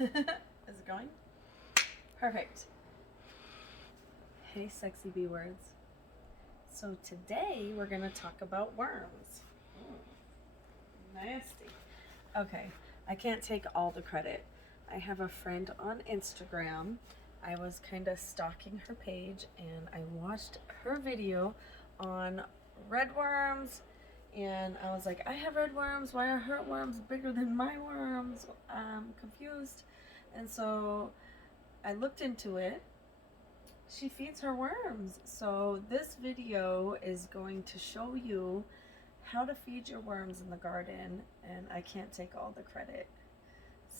Is it going? Perfect. Hey, sexy B words. So today we're going to talk about worms. Nasty. Okay, I can't take all the credit. I have a friend on Instagram. I was kind of stalking her page and I watched her video on red worms. And I was like, I have red worms. Why are her worms bigger than my worms? I'm confused. And so I looked into it. She feeds her worms. So this video is going to show you how to feed your worms in the garden. And I can't take all the credit.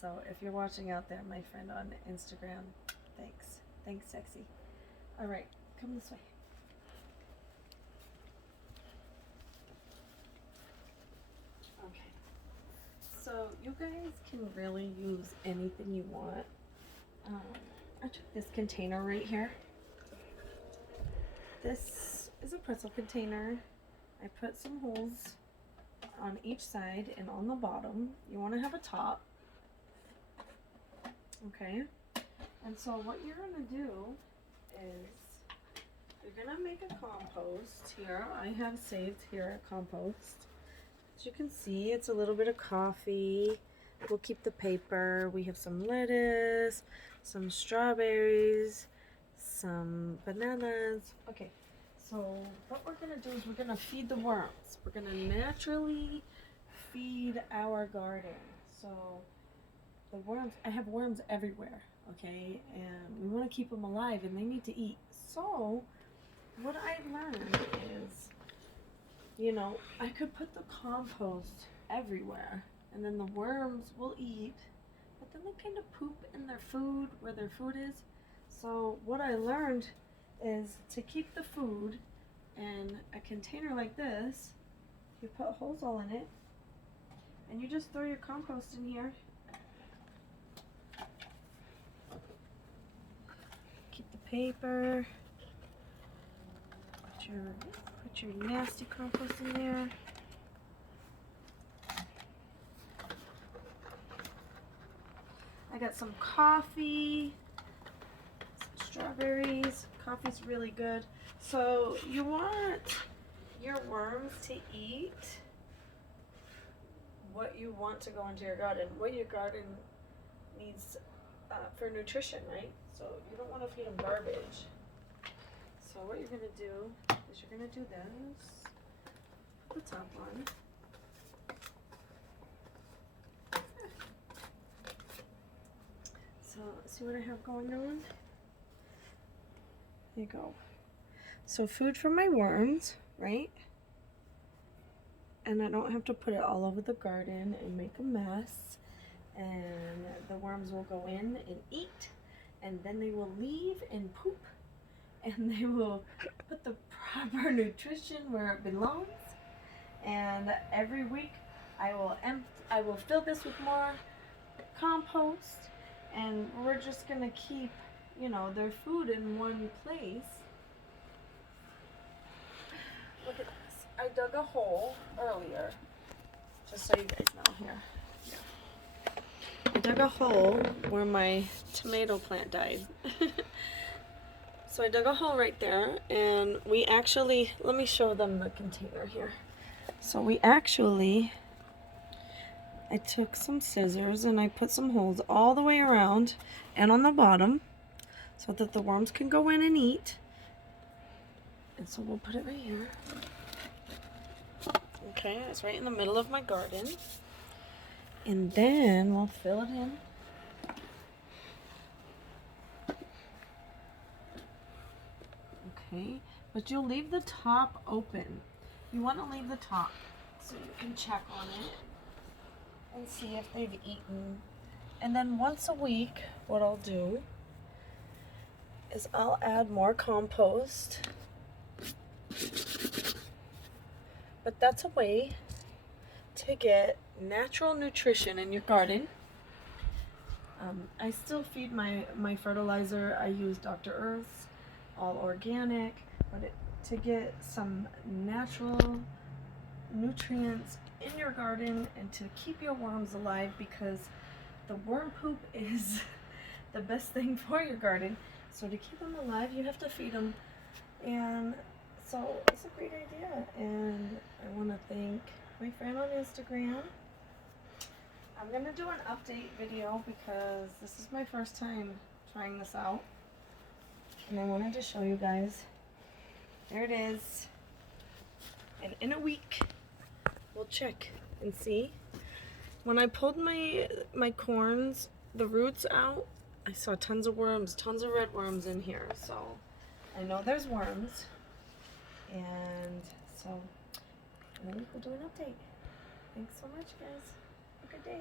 So if you're watching out there, my friend on Instagram, thanks. Thanks, sexy. All right, come this way. Okay. So you guys can really use anything you want. I took this container right here. This is a pretzel container. I put some holes on each side and on the bottom. You want to have a top. Okay. And so what you're going to do is you're going to make a compost here. I have saved here a compost. As you can see, it's a little bit of coffee. We'll keep the paper. We have some lettuce, some strawberries, some bananas. Okay, so what we're going to do is we're going to feed the worms. We're going to naturally feed our garden. So the worms, I have worms everywhere, okay? And we want to keep them alive and they need to eat. So what I learned is, you know, I could put the compost everywhere and then the worms will eat, but then they kind of poop in their food where their food is. So what I learned is to keep the food in a container like this, you put holes all in it, and you just throw your compost in here. Keep the paper, put your nasty compost in there. I got some coffee, some strawberries. Coffee's really good. So you want your worms to eat what you want to go into your garden, what your garden needs for nutrition, right? So you don't want to feed them garbage. So what you're going to do is you're going to do this, put the top on. So see what I have going on? There you go. So food for my worms, right? And I don't have to put it all over the garden and make a mess. And the worms will go in and eat, and then they will leave and poop, and they will put the proper nutrition where it belongs. And every week I will fill this with more compost, and we're just gonna keep, you know, their food in one place. Look at this. I dug a hole earlier, just so you guys know here. I dug a hole where my tomato plant died. So I dug a hole right there, and we actually, let me show them the container here. So I took some scissors and I put some holes all the way around and on the bottom so that the worms can go in and eat. And so we'll put it right here. Okay, it's right in the middle of my garden. And then we'll fill it in. Okay, but you'll leave the top open. You want to leave the top so you can check on it and see if they've eaten. And then once a week, what I'll do is I'll add more compost. But that's a way to get natural nutrition in your garden. I still feed my fertilizer. I use Dr. Earth's, all organic, but to get some natural nutrients in your garden and to keep your worms alive, because the worm poop is the best thing for your garden. So to keep them alive, you have to feed them. And so it's a great idea. And I want to thank my friend on Instagram. I'm going to do an update video because this is my first time trying this out. And I wanted to show you guys. There it is. And in a week, we'll check and see. When I pulled my corns, the roots out, I saw tons of worms, tons of red worms in here. So I know there's worms. And so in a week we'll do an update. Thanks so much, guys. Have a good day.